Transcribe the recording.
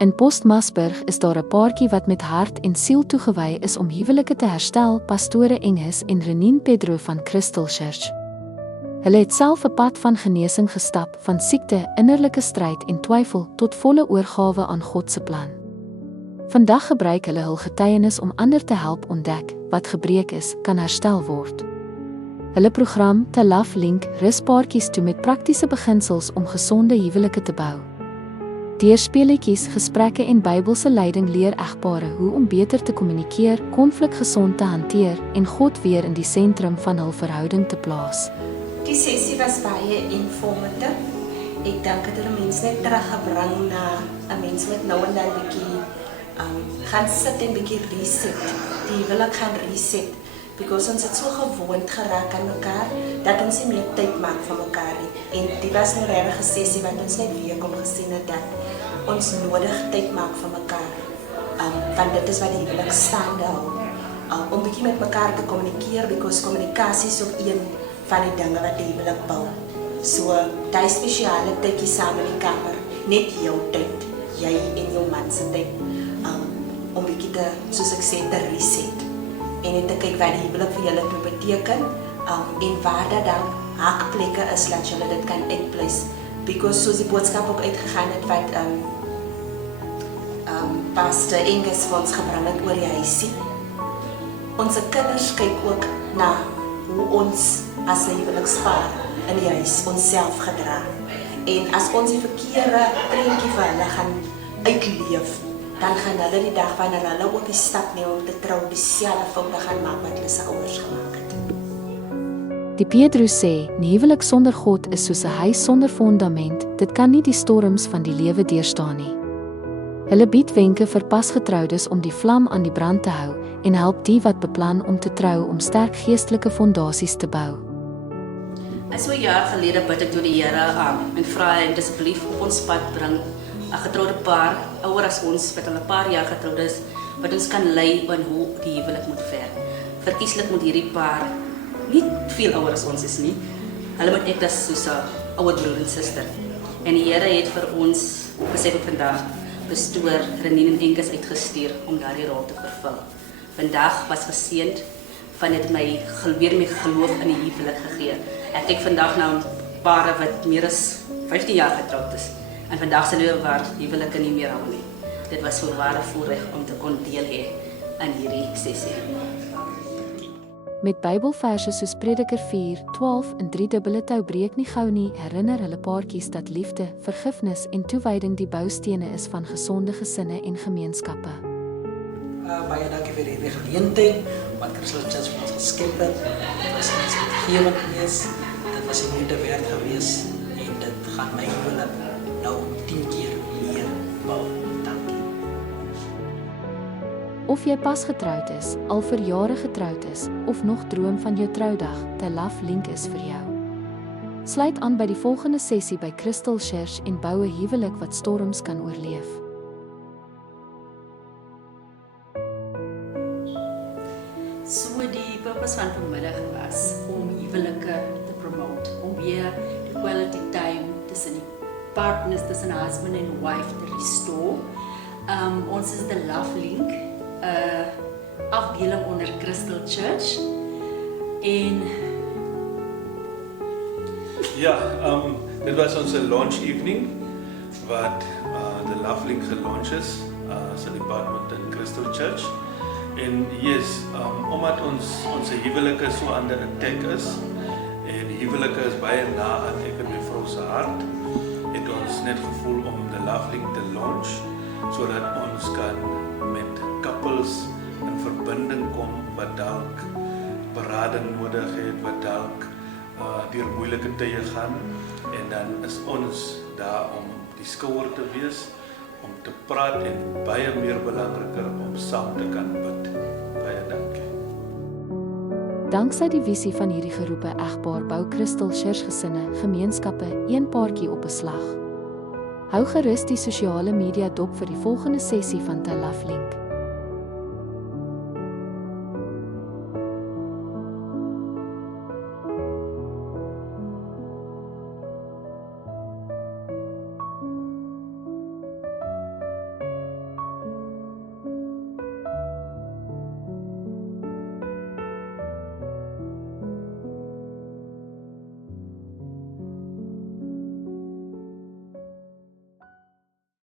In Postmasburg is daar 'n paartjie wat met hart en siel toegewy is om huwelike te herstel, pastore Engels en Renien Pedro van Crystal Church. Hulle het self 'n pad van genesing gestap, van siekte, innerlike stryd en twyfel tot volle oorgawe aan God se plan. Vandag gebruik hulle hul getuienis om ander te help ontdek wat gebreek is, kan herstel word. Hulle program The Love Link rus paartjies toe met praktiese beginsels om gesonde huwelike te bou. Deur speletjies, gesprekke en Bybelse leiding leer egpare hoe om beter te kommunikeer, konflik gesond te hanteer en God weer in die sentrum van hul verhouding te plaas. Die sessie was baie informatief. Ek dink dit het 'n mens net teruggebring na 'n mens met nou en dan 'n bietjie gaan sit en bietjie reset. Die wil ek gaan reset. Because ons het so gewoond geraak aan mekaar, dat ons nie meer tyd maak vir mekaar nie. En die was nou regtig 'n sessie wat ons net weer kom gesien het dat ons nodig tyd maak vir mekaar. Want dit is wat die huwelik staande hou. Om bietjie met mekaar te kommunikeer, because kommunikasie is ook een van die dinge wat die huwelik bou. So, die spesiale tydjie saam in die kamer, net jou tyd, jy en jou man se tyd, om bietjie te, soos ek sê, te reset. En net te kyk wat die huwelik vir julle toe beteken, en waar dat dan haakplekke is, dat julle dit kan uitpleis. Because soos die boodskap ook uitgegaan het, wat Pastor Engels vir ons gebring het oor die huisie. Onze kinders kyk ook na hoe ons as 'n huwelikspaar in die huis onsself gedra. En as ons die verkeerde prentjie vir hulle gaan uitleef, dan gaan hulle die dag wanneer hulle ook die stap neem om te trou, dieselfde foute gaan maak wat hulle se ouers gemaak het. Die Pedro sê, 'n huwelik sonder God is soos 'n huis sonder fondament, dit kan nie die storms van die lewe deurstaan nie. Hulle bied wenke vir pasgetroudes om die vlam aan die brand te hou en help die wat beplan om te trou om sterk geestelike fondasies te bou. So 'n jaar gelede bid ek tot die Here en vra hy asseblief op ons pad bring 'n getroude paar, ouer as ons, wat al 'n paar jaar getroud is, wat ons kan lei in hoe die huwelik moet werk. Verkieslik moet hierdie paar nie veel ouer as ons is nie. Hulle moet ek as soos 'n ouer broer en suster. En die Here het vir ons besef vandag pastoor Renien en Engels uitgestuur om daardie rol te vervul. Vandag was geseënd van dit my weer my geloof in die huwelik gegee. Ek kyk vandag na pare wat meer as 15 jaar getroud is. En vandag sal hulle waar huwelike nie meer hou nie. Dit was 'n ware voorreg om te kon deel hê aan hierdie sessie. Met Bybelverse soos Prediker 4:12 en 3 tou breek nie gou nie, herinner hulle paartjies dat liefde, vergifnis en toewyding die boustene is van gesonde gesinne en gemeenskappe. Baie dankie vir die geleentheid wat Crystal Church vir ons geskep het. Dit was iets gewend geweest, dit was nie moeite werd geweest en dit gaan my huwelik nou 10 keer meer bou. Dankie. Of jy pas getroud is, al vir jare getroud is, of nog droom van jou troudag, The Love Link is vir jou. Sluit aan by die volgende sessie by Crystal Church en bou 'n huwelik wat storms kan oorleef. So die purpose van vanmiddag was om huwelike te promote, om weer die quality time tussen die partners, tussen husband en wife te restore. Ons is The Love Link, afdeling onder Crystal Church. En ja, dit was onze launch evening wat The Love Link gelaunch is as 'n department in Crystal Church. En yes, omdat onze huwelike so aan die attack is en die huwelike is baie na aan ek en my vrou se hart, het ons net gevoel om The Love Link te launch sodat ons kan met couples in verbinding kom wat dalk berading nodig het, wat dalk deur moeilike tye gaan, en dan is ons daar om die skouer te wees, om te praat en baie meer belangriker om saam te kan bid. Baie dankie. Danksy die visie van hierdie geroepe egpaar bou Crystal Church gesinne, gemeenskappe, een paartjie op 'n slag. Hou gerus die sosiale media dop vir die volgende sessie van The Love Link.